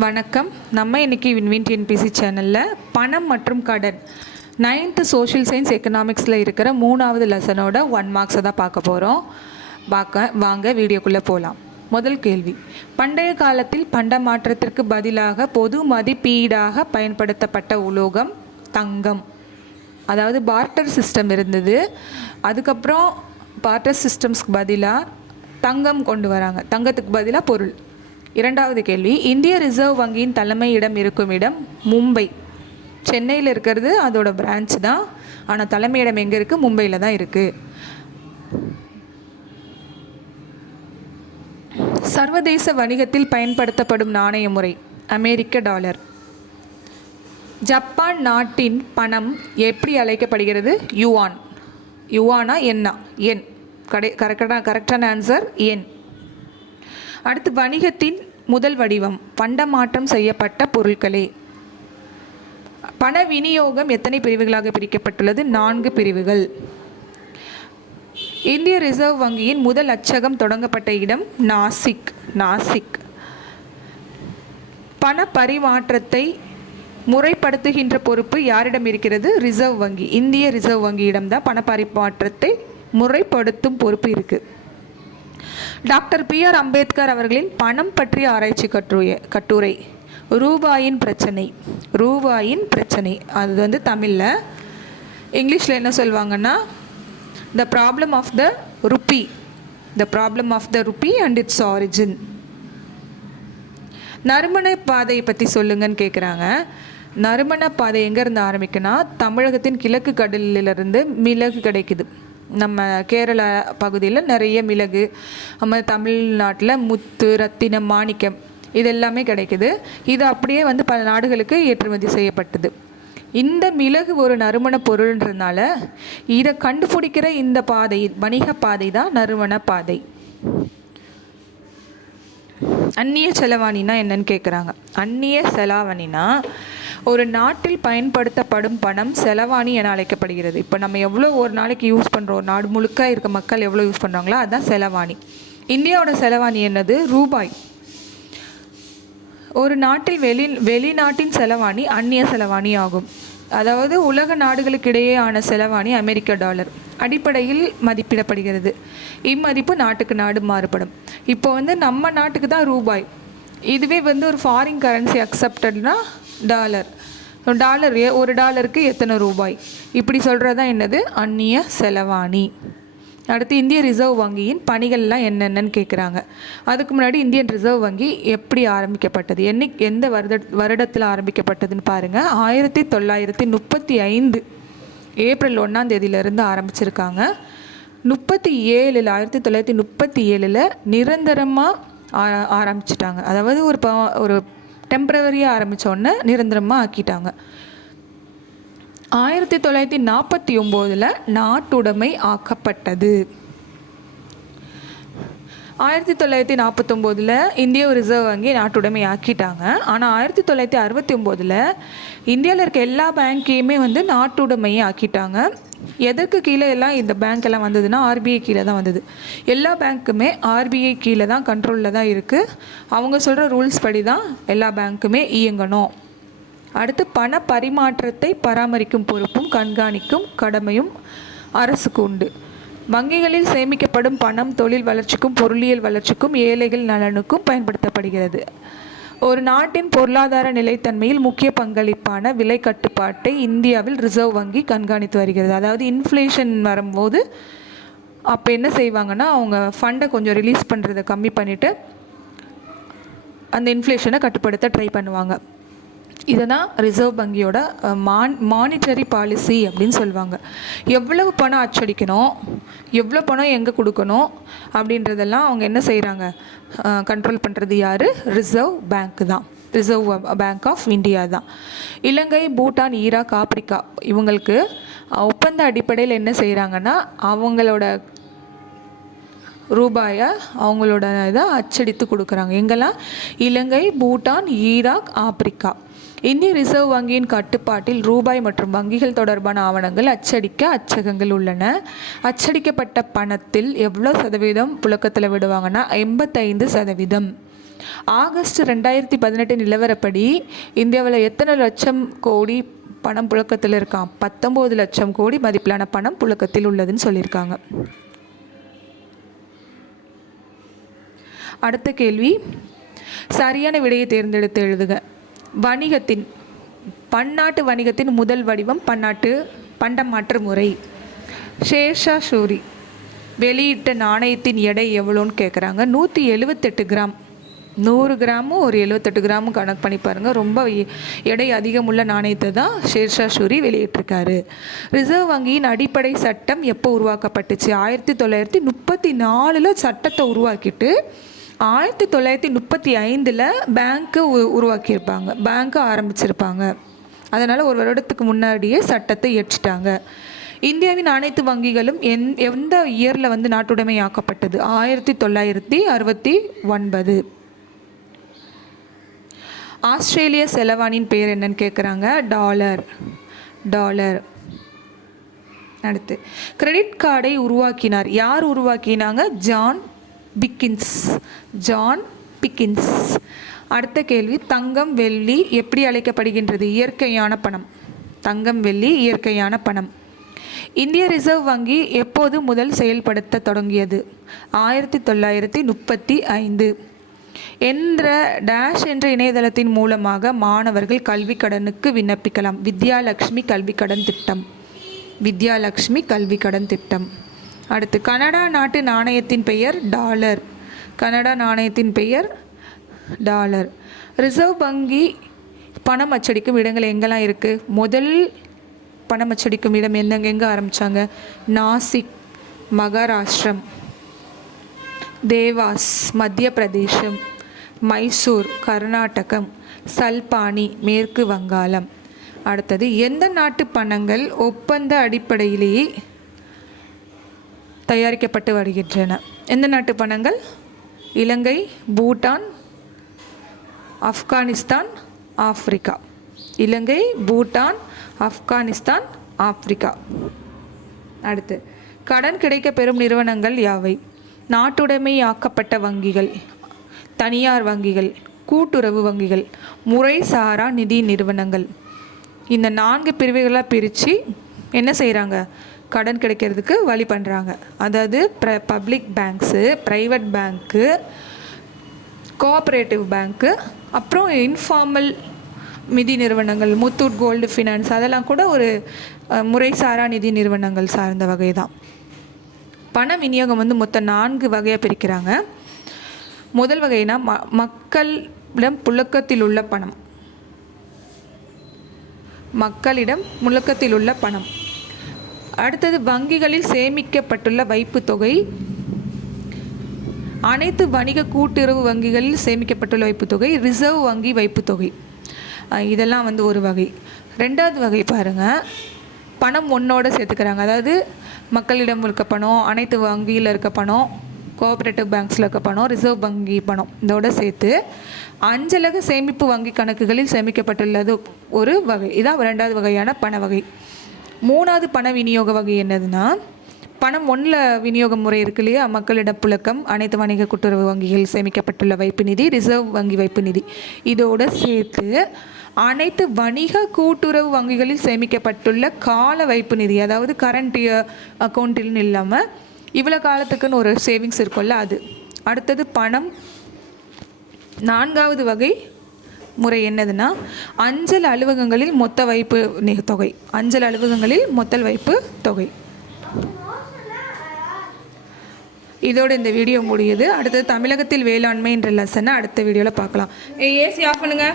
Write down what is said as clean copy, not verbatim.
வணக்கம். நம்ம இன்றைக்கி வின்வின் டிஎன்பிசி சேனலில் பணம் மற்றும் கடன் 9th சோஷியல் சயின்ஸ் எக்கனாமிக்ஸில் இருக்கிற 3வது லெசனோட 1 மார்க்ஸை தான் பார்க்க போகிறோம். வாங்க வீடியோக்குள்ளே போகலாம். முதல் கேள்வி, பண்டைய காலத்தில் பண்ட மாற்றத்திற்கு பதிலாக பொது மதிப்பீடாக பயன்படுத்தப்பட்ட உலோகம் தங்கம். அதாவது பார்ட்டர் சிஸ்டம் இருந்தது. அதுக்கப்புறம் பார்ட்டர் சிஸ்டம்ஸ்க்கு பதிலாக தங்கம் கொண்டு வராங்க, தங்கத்துக்கு பதிலாக பொருள். இரண்டாவது கேள்வி, இந்திய ரிசர்வ் வங்கியின் தலைமையிடம் இருக்கும் இடம் மும்பை. சென்னையில் இருக்கிறது அதோட பிரான்ச் தான், ஆனால் தலைமையிடம் எங்கே இருக்குது? மும்பையில் தான் இருக்குது. சர்வதேச வணிகத்தில் பயன்படுத்தப்படும் நாணய முறை அமெரிக்க டாலர். ஜப்பான் நாட்டின் பணம் எப்படி அழைக்கப்படுகிறது? யுவான். யுவானா என்னா? என். கரெக்டான ஆன்சர் என். அடுத்து, வணிகத்தின் முதல் வடிவம் பண்ட மாற்றம் செய்யப்பட்ட பொருட்களே. பண விநியோகம் எத்தனை பிரிவுகளாக பிரிக்கப்பட்டுள்ளது? 4 பிரிவுகள். இந்திய ரிசர்வ் வங்கியின் முதல் அச்சகம் தொடங்கப்பட்ட இடம் நாசிக். பண பரிமாற்றத்தை முறைப்படுத்துகின்ற பொறுப்பு யாரிடம் இருக்கிறது? ரிசர்வ் வங்கி. இந்திய ரிசர்வ் வங்கியிடம்தான் பண பரிமாற்றத்தை முறைப்படுத்தும் பொறுப்பு இருக்குது. Doctor B.R.. அம்பேத்கர் அவர்களின் பணம் பற்றிய ஆராய்ச்சி கட்டுரை ரூபாயின் பிரச்சனை. அது தமிழில். இங்கிலீஷில் என்ன சொல்லுவாங்கன்னா, the problem of the rupee and its origin. நறுமண பாதையை பற்றி சொல்லுங்கன்னு கேட்குறாங்க. நறுமண பாதை எங்கேருந்து ஆரம்பிக்குன்னா, தமிழகத்தின் கிழக்கு கடலிலிருந்து மிளகு கிடைக்குது. நம்ம கேரளா பகுதியில் நிறைய மிளகு, நம்ம தமிழ்நாட்டில் முத்து, ரத்தினம், மாணிக்கம் இதெல்லாமே கிடைக்குது. இது அப்படியே பல நாடுகளுக்கு ஏற்றுமதி செய்யப்பட்டது. இந்த மிளகு ஒரு நறுமண பொருள்ன்றதுனால இதை கண்டுபிடிக்கிற இந்த பாதை, வணிக பாதை தான் நறுமண பாதை. அந்நிய செலவாணினா என்னன்னு கேட்குறாங்க. அந்நிய செலாவணினா ஒரு நாட்டில் பயன்படுத்தப்படும் பணம் செலவாணி என அழைக்கப்படுகிறது. இப்போ நம்ம எவ்வளோ ஒரு நாளைக்கு யூஸ் பண்ணுறோம், நாடு முழுக்க இருக்க மக்கள் எவ்வளோ யூஸ் பண்ணுறாங்களோ அதுதான் செலவாணி. இந்தியாவோட செலவாணி என்னது? ரூபாய். ஒரு நாட்டில் வெளிநாட்டின் செலவாணி அந்நிய செலவாணி ஆகும். அதாவது உலக நாடுகளுக்கு இடையேயான செலவாணி அமெரிக்க டாலர் அடிப்படையில் மதிப்பிடப்படுகிறது. இம்மதிப்பு நாட்டுக்கு நாடு மாறுபடும். இப்போ நம்ம நாட்டுக்கு தான் ரூபாய். இதுவே ஒரு ஃபாரின் கரன்சி அக்செப்டட்னா டாலர். ஒரு டாலருக்கு எத்தனை ரூபாய், இப்படி சொல்கிறது தான் என்னது? அந்நிய செலவாணி. அடுத்து, இந்திய ரிசர்வ் வங்கியின் பணிகள்லாம் என்னென்னு கேட்குறாங்க. அதுக்கு முன்னாடி இந்தியன் ரிசர்வ் வங்கி எப்படி ஆரம்பிக்கப்பட்டது, எந்த வருடத்தில் ஆரம்பிக்கப்பட்டதுன்னு பாருங்கள். 1935 ஏப்ரல் 1ஆம் தேதியிலேருந்து ஆரம்பிச்சிருக்காங்க. 1937 நிரந்தரமாக ஆரம்பிச்சிட்டாங்க. அதாவது ஒரு டெம்பரவரியாக ஆரம்பித்தோடனே நிரந்தரமாக ஆக்கிட்டாங்க. 1949 நாட்டுடைமை ஆக்கப்பட்டது. 1949 இந்திய ரிசர்வ் வங்கி நாட்டுடைமை ஆக்கிட்டாங்க. ஆனால் 1969 இந்தியாவில் இருக்க எல்லா பேங்க்கையுமே நாட்டுடைமையை ஆக்கிட்டாங்க. எதற்கு கீழே எல்லாம் இந்த பேங்க் எல்லாம் வந்ததுன்னா ஆர்பிஐ கீழே தான் வந்தது. எல்லா பேங்க்குமே ஆர்பிஐ கீழே தான், கண்ட்ரோலில் தான் இருக்குது. அவங்க சொல்கிற ரூல்ஸ் படி தான் எல்லா பேங்க்குமே இயங்கணும். அடுத்து, பண பரிமாற்றத்தை பராமரிக்கும் பொறுப்பும் கண்காணிக்கும் கடமையும் அரசுக்கு உண்டு. வங்கிகளில் சேமிக்கப்படும் பணம் தொழில் வளர்ச்சிக்கும் பொருளியல் வளர்ச்சிக்கும் ஏழைகள் நலனுக்கும் பயன்படுத்தப்படுகிறது. ஒரு நாட்டின் பொருளாதார நிலைத்தன்மையில் முக்கிய பங்களிப்பான விலை கட்டுப்பாட்டை இந்தியாவில் ரிசர்வ் வங்கி கண்காணித்து வருகிறது. அதாவது இன்ஃப்ளேஷன் வரும்போது அப்போ என்ன செய்வாங்கன்னா, அவங்க ஃபண்டை கொஞ்சம் ரிலீஸ் பண்ணுறதை கம்மி பண்ணிவிட்டு அந்த இன்ஃப்ளேஷனை கட்டுப்படுத்த ட்ரை பண்ணுவாங்க. இதை தான் ரிசர்வ் வங்கியோட மானிட்டரி பாலிசி அப்படின்னு சொல்லுவாங்க. எவ்வளவு பணம் அச்சடிக்கணும், எவ்வளோ பணம் எங்கே கொடுக்கணும் அப்படின்றதெல்லாம் அவங்க என்ன செய்கிறாங்க? கண்ட்ரோல் பண்ணுறது யார்? ரிசர்வ் பேங்க் தான். ரிசர்வ் பேங்க் ஆஃப் இந்தியா தான். இலங்கை, பூட்டான், ஈராக், ஆப்பிரிக்கா இவங்களுக்கு ஒப்பந்த அடிப்படையில் என்ன செய்கிறாங்கன்னா, அவங்களோட ரூபாயை அவங்களோட இதை அச்சடித்து கொடுக்குறாங்க. எங்கெல்லாம்? இலங்கை, பூட்டான், ஈராக், ஆப்பிரிக்கா. இந்திய ரிசர்வ் வங்கியின் கட்டுப்பாட்டில் ரூபாய் மற்றும் வங்கிகள் தொடர்பான ஆவணங்கள் அச்சடிக்க அச்சகங்கள் உள்ளன. அச்சடிக்கப்பட்ட பணத்தில் எவ்வளோ சதவீதம் புழக்கத்தில் விடுவாங்கன்னா 85%. ஆகஸ்ட் 2018 நிலவரப்படி இந்தியாவில் எத்தனை லட்சம் கோடி பணம் புழக்கத்தில் இருக்கான்? 19 லட்சம் கோடி மதிப்பிலான பணம் புழக்கத்தில் உள்ளதுன்னு சொல்லியிருக்காங்க. அடுத்த கேள்வி, சரியான விடையை தேர்ந்தெடுத்து எழுதுக. பன்னாட்டு வணிகத்தின் முதல் வடிவம் பண்டமாற்று முறை. ஷேர்ஷா சூரி வெளியிட்ட நாணயத்தின் எடை எவ்வளோன்னு கேட்குறாங்க. 178 கிராம். 100 கிராமும் ஒரு 78 கிராமும் கணக்கு பண்ணி பாருங்கள். ரொம்ப எடை அதிகமுள்ள நாணயத்தை தான் ஷேர்ஷா சூரி வெளியிட்டிருக்காரு. ரிசர்வ் வங்கியின் அடிப்படை சட்டம் எப்போ உருவாக்கப்பட்டுச்சு? 1934 சட்டத்தை உருவாக்கிட்டு 1935 பேங்க்கு உருவாக்கியிருப்பாங்க, பேங்க்கு ஆரம்பிச்சிருப்பாங்க. அதனால் ஒரு வருடத்துக்கு முன்னாடியே சட்டத்தை இயற்றிட்டாங்க. இந்தியாவின் அனைத்து வங்கிகளும் எந்த இயரில் நாட்டுடைமை ஆக்கப்பட்டது? 1969. ஆஸ்திரேலிய செலவானின் பெயர் என்னன்னு கேட்குறாங்க. டாலர். அடுத்து, கிரெடிட் கார்டை உருவாக்கினார். யார் உருவாக்கினாங்க? John Pickens. அடுத்த கேள்வி, தங்கம் வெள்ளி எப்படி அழைக்கப்படுகின்றது? இயற்கையான பணம். தங்கம் வெள்ளி இயற்கையான பணம். இந்திய ரிசர்வ் வங்கி எப்போது முதல் செயல்படுத்த தொடங்கியது? 1935. என்ற இணையதளத்தின் மூலமாக மாணவர்கள் கல்வி கடனுக்கு விண்ணப்பிக்கலாம்? வித்யாலட்சுமி கல்வி கடன் திட்டம். அடுத்து, கனடா நாட்டு நாணயத்தின் பெயர் டாலர். ரிசர்வ் வங்கி பணம் அச்சடிக்கும் இடங்கள் எங்கெல்லாம் இருக்குது? முதல் பணம் அச்சடிக்கும் இடம் எங்கே ஆரம்பித்தாங்க? நாசிக் மகாராஷ்டிரம், தேவாஸ் மத்திய பிரதேசம், மைசூர் கர்நாடகம், சல்பானி மேற்கு வங்காளம். அடுத்தது, எந்த நாட்டு பணங்கள் ஒப்பந்த அடிப்படையிலேயே தயாரிக்கப்பட்டு வருகின்றன? எந்த நாட்டு பணங்கள்? இலங்கை, பூட்டான், ஆப்கானிஸ்தான், ஆப்பிரிக்கா. இலங்கை, பூட்டான், ஆப்கானிஸ்தான், ஆப்பிரிக்கா. அடுத்து, கடன் கிடைக்க பெறும் நிறுவனங்கள் யாவை? நாட்டுடைமை ஆக்கப்பட்ட வங்கிகள், தனியார் வங்கிகள், கூட்டுறவு வங்கிகள், முறைசாரா நிதி நிறுவனங்கள். இந்த 4 பிரிவுகளாக பிரித்து என்ன செய்கிறாங்க? கடன் கிடைக்கிறதுக்கு வழி பண்ணுறாங்க. அதாவது பப்ளிக் பேங்க்ஸு, ப்ரைவேட் பேங்க்கு, கோஆப்ரேட்டிவ் பேங்க்கு, அப்புறம் இன்ஃபார்மல் நிதி நிறுவனங்கள், முத்தூட் கோல்டு ஃபினான்ஸ், அதெல்லாம் கூட ஒரு முறைசாரா நிதி நிறுவனங்கள் சார்ந்த வகை தான். பண விநியோகம் மொத்தம் 4 வகையாக பிரிக்கிறாங்க. முதல் வகைனா மக்களிடம் புழக்கத்தில் உள்ள பணம். அடுத்தது, வங்கிகளில் சேமிக்கப்பட்டுள்ள வைப்பு தொகை. அனைத்து வணிக கூட்டுறவு வங்கிகளில் சேமிக்கப்பட்டுள்ள வைப்பு தொகை, ரிசர்வ் வங்கி வைப்பு தொகை. இதெல்லாம் ஒரு வகை. 2வது வகை பாருங்கள், பணம் ஒன்றோடு சேர்த்துக்கிறாங்க. அதாவது மக்களிடம் இருக்க பணம், அனைத்து வங்கியில் இருக்க பணம், கோஆப்ரேட்டிவ் பேங்க்ஸில் இருக்க பணம், ரிசர்வ் வங்கி பணம், இதோடு சேர்த்து அஞ்சலக சேமிப்பு வங்கி கணக்குகளில் சேமிக்கப்பட்டுள்ளது ஒரு வகை. இதான் 2வது வகையான பண வகை. 3வது பண விநியோக வகை என்னதுன்னா, பணம் ஒன்றில் விநியோக முறை இருக்கு இல்லையா? மக்களிடம் புழக்கம், அனைத்து வணிக கூட்டுறவு வங்கிகள் சேமிக்கப்பட்டுள்ள வைப்பு நிதி, ரிசர்வ் வங்கி வைப்பு நிதி, இதோடு சேர்த்து அனைத்து வணிக கூட்டுறவு வங்கிகளில் சேமிக்கப்பட்டுள்ள கால வைப்பு நிதி, அதாவது கரண்ட் அக்கௌண்ட்டில்னு இல்லாமல் இவ்வளோ காலத்துக்குன்னு ஒரு சேவிங்ஸ் இருக்கும்ல அது. அடுத்தது பணம். 4வது வகை முறை என்னதுன்னா, அஞ்சல் அலுவலகங்களில் மொத்த வைப்பு தொகை. இதோடு இந்த வீடியோ முடியுது. அடுத்தது தமிழகத்தில் வேளாண்மை என்ற லெசனை அடுத்த வீடியோவில் பார்க்கலாம். ஏசி ஆஃப் பண்ணுங்க.